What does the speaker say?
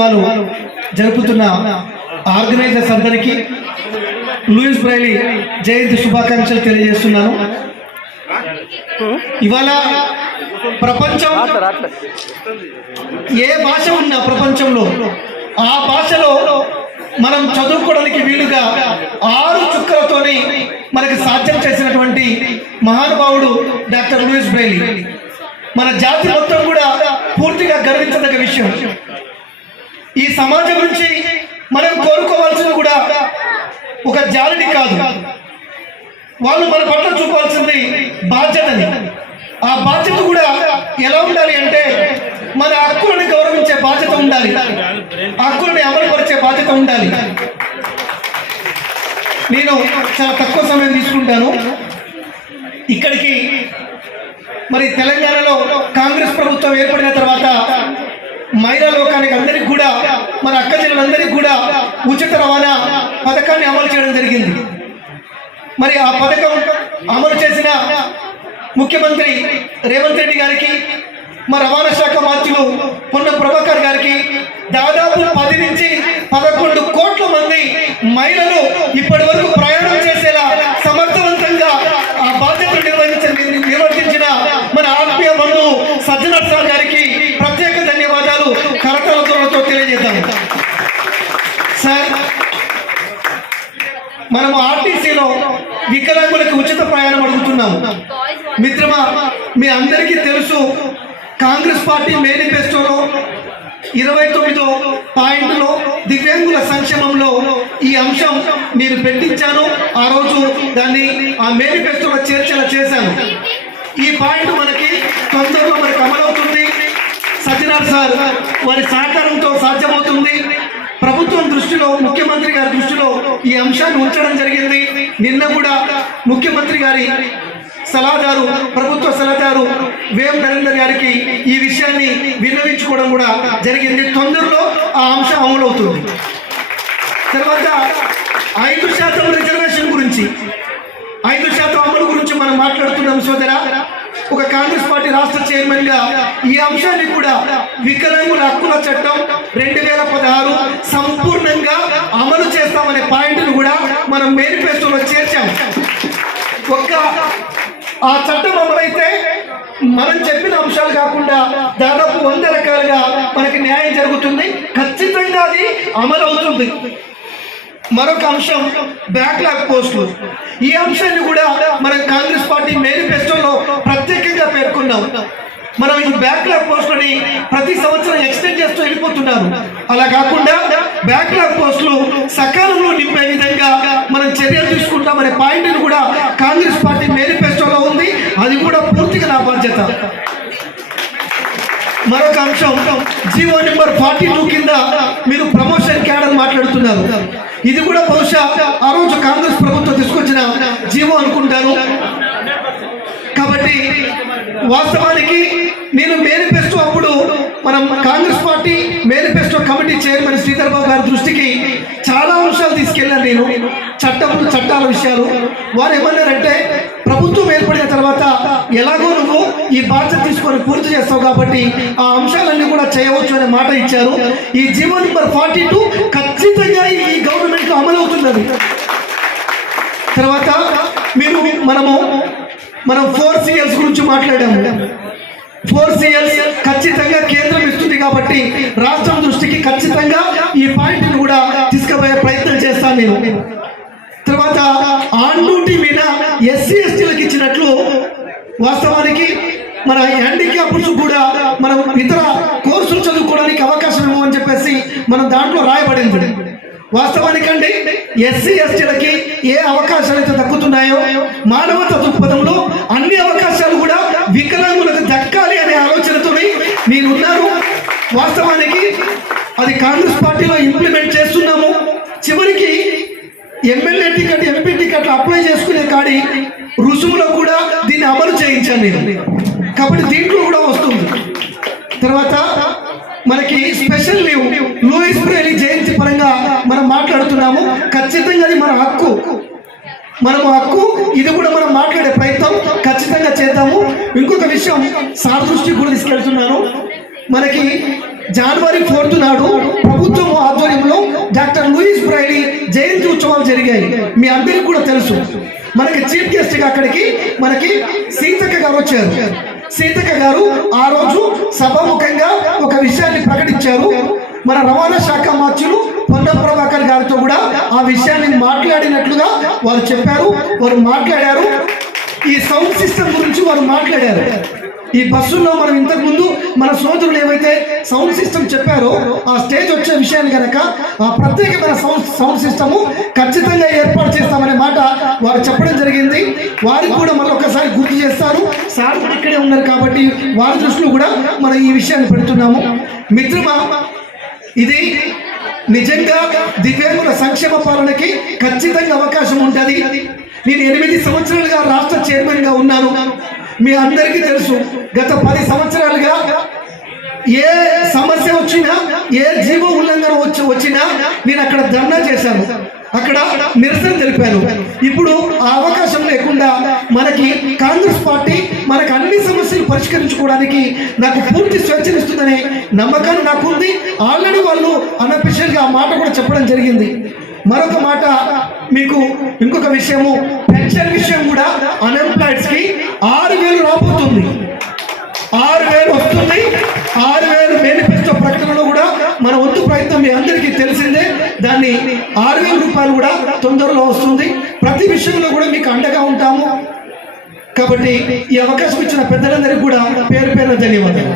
దినోత్సవాలు జరుపుతున్న ఆర్గనైజర్స్ అందరికీ Louis Braille జయంతి శుభాకాంక్షలు తెలియజేస్తున్నాను. ఇవాళ ప్రపంచం ఏ భాష ఉన్నా ప్రపంచంలో ఆ భాషలో మనం చదువుకోవడానికి వీలుగా ఆరు చుక్కలతోనే మనకి సాధ్యం చేసినటువంటి మహానుభావుడు డాక్టర్ లూయిస్ బ్రైలీ. మన జాతి మొత్తం కూడా పూర్తిగా గర్వించదగ్గ విషయం. ఈ సమాజం నుంచి మనం కోరుకోవాల్సింది కూడా ఒక జాలిని కాదు. వాళ్ళు మన పట్ల చూపాల్సింది బాధ్యతని. ఆ బాధ్యత కూడా ఎలా ఉండాలి అంటే మన హక్కులను గౌరవించే బాధ్యత ఉండాలి. హక్కులని అమలుపరిచే బాధ్యత ఉండాలి. నేను చాలా తక్కువ సమయం తీసుకుంటాను. ఇక్కడికి మరి తెలంగాణలో కాంగ్రెస్ ప్రభుత్వం ఏర్పడిన తర్వాత మహిళా లోకానికి అందరికి కూడా మన అక్క చెల్లెలందరికీ కూడా ఉచిత రవాణా పథకాన్ని అమలు చేయడం జరిగింది. మరి ఆ పథకం అమలు చేసిన ముఖ్యమంత్రి రేవంత్ రెడ్డి గారికి మా రవాణా శాఖ మంత్రులు పొన్న ప్రభాకర్ గారికి దాదాపు పది నుంచి పదకొండు కోట్ల మంది మహిళలు మనము ఆర్టీసీలో వికలాంగులకు ఉచిత ప్రయాణం అడుగుతున్నాము. మిత్రమా మీ అందరికీ తెలుసు కాంగ్రెస్ పార్టీ మేనిఫెస్టోలో ఇరవై తొమ్మిదో పాయింట్లో దివ్యాంగుల సంక్షేమంలో ఈ అంశం నేను పెట్టించాను. ఆ రోజు దాన్ని ఆ మేనిఫెస్టోలో చేర్చేలా చేశాను. ఈ పాయింట్ మనకి తొందరలో మనకు అమలవుతుంది. సత్యనాథ్ సార్ వారి సహకారంతో సాధ్యమవుతుంది. దృష్టిలో ముఖ్యమంత్రి గారి దృష్టిలో ఈ అంశాన్ని ఉంచడం జరిగింది. నిన్న కూడా ముఖ్యమంత్రి గారి సలహాదారు ప్రభుత్వ సలహాదారు వేం నరేందర్ గారికి ఈ విషయాన్ని విన్నవించుకోవడం కూడా జరిగింది. తొందరలో ఆ అంశం అమలవుతుంది. తర్వాత ఐదు శాతం రిజర్వేషన్ గురించి ఐదు శాతం అమలు గురించి మనం మాట్లాడుతున్నాం సోదరా. ఒక కాంగ్రెస్ పార్టీ రాష్ట్ర చైర్మన్గా ఈ అంశాన్ని కూడా వికలాంగుల హక్కుల చట్టం రెండు వేల పదహారు సంపూర్ణంగా అమలు చేస్తామనే పాయింట్ను కూడా మనం మేనిఫెస్టోలో చేర్చాం. ఒక్క ఆ చట్టం అమలైతే మనం చెప్పిన అంశాలు కాకుండా దాదాపు వంద రకాలుగా మనకి న్యాయం జరుగుతుంది. ఖచ్చితంగా అది అమలు అవుతుంది మరొక అంశం బ్యాక్లాగ్ పోస్టులు. ఈ అంశాన్ని కూడా మన కాంగ్రెస్ పార్టీ మేనిఫెస్టోలో ఉన్నాం. మనం ఈ బ్యాక్లాగ్ పోస్టులని ప్రతి సంవత్సరం ఎక్స్టెండ్ చేస్తూ వెళ్ళిపోతున్నారు. అలా కాకుండా బ్యాక్లాగ్ పోస్టులు సకాలంలో నింపే విధంగా మనం చర్యలు తీసుకుంటామనే పాయింట్ కూడా కాంగ్రెస్ పార్టీ మేనిఫెస్టోలో ఉంది. అది కూడా పూర్తిగా నా బాధ్యత. మరొక అంశం జీవో నెంబర్ ఫార్టీ టూ కింద మీరు ప్రమోషన్ క్యాడర్ మాట్లాడుతున్నారు. ఇది కూడా బహుశా ఆ రోజు కాంగ్రెస్ ప్రభుత్వం తీసుకొచ్చిన జీవో అనుకుంటాను. కాబట్టి వాస్తవానికి నేను మేనిఫెస్టో అప్పుడు మనం Congress party manifesto committee chairman Sridhar Babu గారి దృష్టికి చాలా అంశాలు తీసుకెళ్ళాను నేను. చట్టం చట్టాల విషయాలు. వారు ఏమన్నారంటే ప్రభుత్వం ఏర్పడిన తర్వాత ఎలాగో నువ్వు ఈ బాధ్యత తీసుకొని పూర్తి చేస్తావు కాబట్టి ఆ అంశాలన్నీ కూడా చేయవచ్చు అనే మాట ఇచ్చారు. ఈ జీవో నెంబర్ ఫార్టీ టూ ఖచ్చితంగా ఈ గవర్నమెంట్లో అమలవుతున్నది తర్వాత మీరు మనము మనం ఫోర్ సిఎల్స్ గురించి మాట్లాడాము. ఫోర్ సిఎల్స్ ఖచ్చితంగా కేంద్రం ఇస్తుంది కాబట్టి రాష్ట్రం దృష్టికి ఖచ్చితంగా ఈ పాయింట్ కూడా తీసుకుపోయే ప్రయత్నం చేస్తాను నేను. తర్వాత ఆన్ డ్యూటీ మీద ఎస్సీ ఎస్టీలకు ఇచ్చినట్లు వాస్తవానికి మన హ్యాండిక్యాప్స్ కూడా మనం ఇతర కోర్సులు చదువుకోవడానికి అవకాశం ఇవ్వమని చెప్పేసి మనం దాంట్లో రాయబడింది. వాస్తవానికండి ఎస్సీ ఎస్టీలకి ఏ అవకాశాలు అయితే దక్కుతున్నాయో మానవత అన్ని అవకాశాలు కూడా వికలాంగులకు దక్కాలి అనే ఆలోచనతో నేనున్నాను. వాస్తవానికి అది కాంగ్రెస్ పార్టీలో ఇంప్లిమెంట్ చేస్తున్నాము. చివరికి ఎమ్మెల్యే టికెట్ ఎంపీ టికెట్లు అప్లై చేసుకునే కాడి రుసుములో కూడా దీన్ని అమలు చేయించాను నేను. కాబట్టి దీంట్లో కూడా వస్తుంది. తర్వాత మనకి special leave Louis Braille Jayanti పరంగా మనం మాట్లాడుతున్నాము. ఖచ్చితంగా అది మన హక్కు. మనము హక్కు ఇది కూడా మనం మాట్లాడే ప్రయత్నం ఖచ్చితంగా చేద్దాము. ఇంకొక విషయం సార్ దృష్టికి కూడా తీసుకెళ్తున్నాను. మనకి జనవరి ఫోర్త్ నాడు ప్రభుత్వం ఆధ్వర్యంలో డాక్టర్ లూయిస్ బ్రైడీ జయంతి ఉత్సవాలు జరిగాయి. మీ అందరికీ కూడా తెలుసు. మనకి చీఫ్ గెస్ట్గా అక్కడికి మనకి సీతక్క గారు వచ్చారు. సీతక్క గారు ఆ రోజు సభాముఖంగా ఒక విషయాన్ని ప్రకటించారు. మన రవాణా శాఖ మంత్రులు పొన్నం ప్రభాకర్ గారితో కూడా ఆ విషయాన్ని మాట్లాడినట్లుగా వారు చెప్పారు వారు మాట్లాడారు. ఈ సౌండ్ సిస్టమ్ గురించి వారు మాట్లాడారు. ఈ బస్సుల్లో మనం ఇంతకుముందు మన సోదరులు ఏవైతే సౌండ్ సిస్టమ్ చెప్పారో ఆ స్టేజ్ వచ్చే విషయాన్ని కనుక ఆ ప్రత్యేకమైన సౌండ్ సౌండ్ సిస్టము ఖచ్చితంగా ఏర్పాటు చేస్తామనే మాట వారు చెప్పడం జరిగింది. వారికి కూడా మళ్ళీ ఒకసారి గుర్తు చేస్తారు. సార్ ఇక్కడే ఉన్నారు కాబట్టి వారి దృష్టిలో కూడా మనం ఈ విషయాన్ని పెడుతున్నాము. మిత్రమా ఇది నిజంగా దివ్యాంగుల సంక్షేమ పాలనకి ఖచ్చితంగా అవకాశం ఉంటుంది. నేను ఎనిమిది సంవత్సరాలుగా రాష్ట్ర చైర్మన్గా ఉన్నాను. మీ అందరికీ తెలుసు గత పది సంవత్సరాలుగా ఏ సమస్య వచ్చినా ఏ జీవ ఉల్లంఘన వచ్చి వచ్చినా నేను అక్కడ ధర్నా చేశాను. అక్కడ నిరసన తెలిపాను. ఇప్పుడు ఆ అవకాశం లేకుండా మనకి కాంగ్రెస్ పార్టీ మనకు అన్ని సమస్యలు పరిష్కరించుకోవడానికి నాకు పూర్తి స్వేచ్ఛనిస్తుందనే నమ్మకం నాకు ఉంది ఆల్రెడీ వాళ్ళు అన్అఫిషియల్గా ఆ మాట కూడా చెప్పడం జరిగింది. మరొక మాట మీకు ఇంకొక విషయము పెన్షన్ విషయం కూడా అన్ఎంప్లాయిడ్స్కి ఆరు వేలు రాబోతుంది. ఆరు వేలు వస్తుంది. ఆరు వేలు మేనిఫెస్టో ప్రకటనలో కూడా మన వంతు ప్రయత్నం మీ అందరికీ తెలిసిందే. దాన్ని ఆరు వేల రూపాయలు కూడా తొందరలో వస్తుంది. ప్రతి విషయంలో కూడా మీకు అండగా ఉంటాము. కాబట్టి ఈ అవకాశం ఇచ్చిన పెద్దలందరికీ కూడా పేరు పేరున ధన్యవాదాలు.